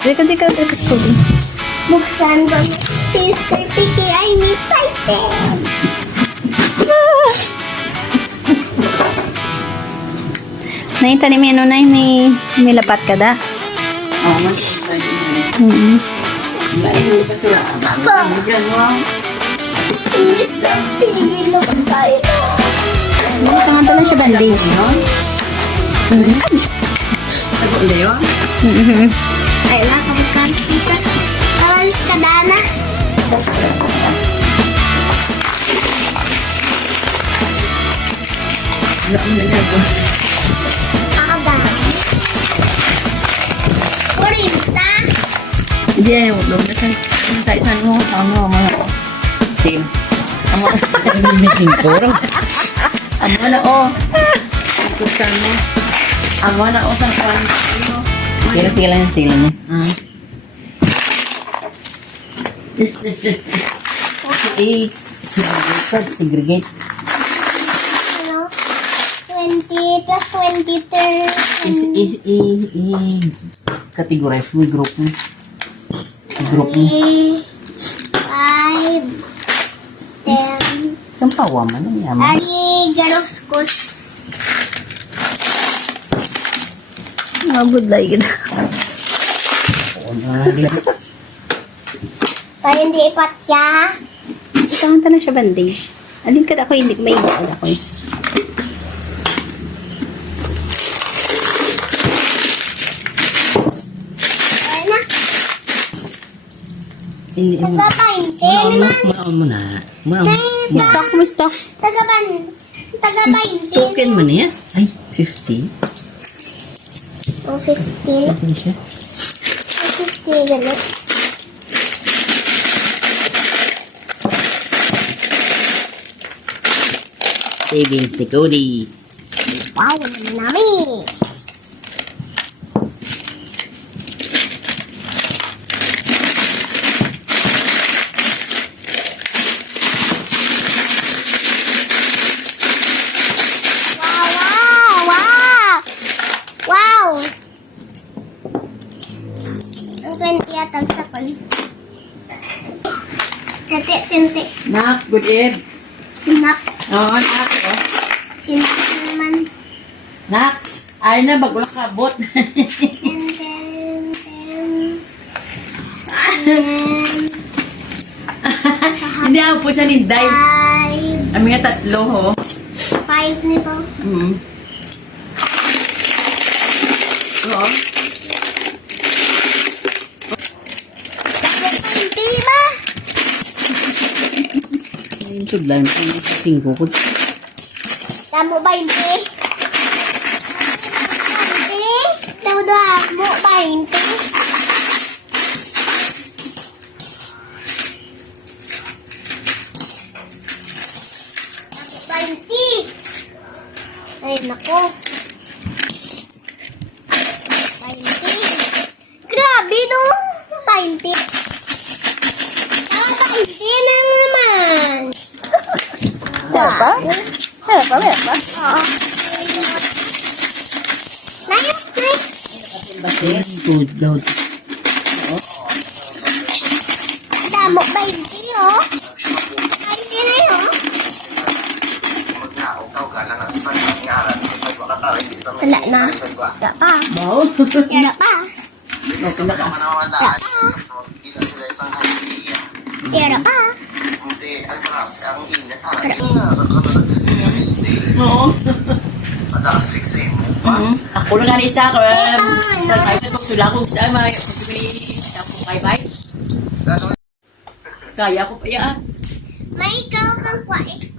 Teka, Scooty. Buksan ko na. Mr. Picky, I'm excited. Nay, tanim yan, Nay. May lapat ka da. Oo, mas. Papa, Mr. Picky, naman tayo. Bakit ka nga lang siya bandage? Ano ulit yun? Ay, nakapagkaan kita. Tawalis ka, Dana. Ano ang nagagawa? Agamis. Kurita. Hindi, ulo. Nasaan tayo saan mo? Ano ako? Team. Amo na. Meeting ko. Amo na, oh. Ikutan mo. Amo na, oh, sa kwan. Sila niya. Segregate. Ano? 20 plus 20, 30. Categorize mo yung group mo. Group mo. 5, 10. Ang pawa man ang yaman. Ari, garoskus. Mabudlay kita. Oo na. Para hindi ipatya. Ito nga na siya bandage. Alin ka ako, hindi ko may iba ako. Ay na. Hindi mo. Taga-20 naman. Muna mo na. May stock. Taga-20. Token mo na yan. Ay, 50. O, 50. Ano siya? 50, ganun. Savings ni Cody. Wow, naman namin. Wow! Ang 20 yata sa pan. Tete. Nak, good ed. Sinak. Oo, nak. Oh. Sinak naman. Nak, ay na, bago lang kabot. 10. Hindi ako po siya ni Day. 5. Kami nga tatlo, ho. 5 nito. Oo. 20 ba? Yung tuglan. Yung 5 ko. Tamo 20. 20. Tamo doa mo 20. Ay, naku. 20. Grabe, no? 20. Ah, 20 na naman. Meron pa. Oo. Nayos, Good, good. Damo 20, oh. 20 na yun, oh. Wala na. Wala pa. Wow. Wala pa. Okay na ka. Wala pa. Wala pa. Oo. Ako na nga ni isa ko. Kahit ito sila ko. Isa may bye-bye. Kaya ko pa yan. May ikaw kang kwait.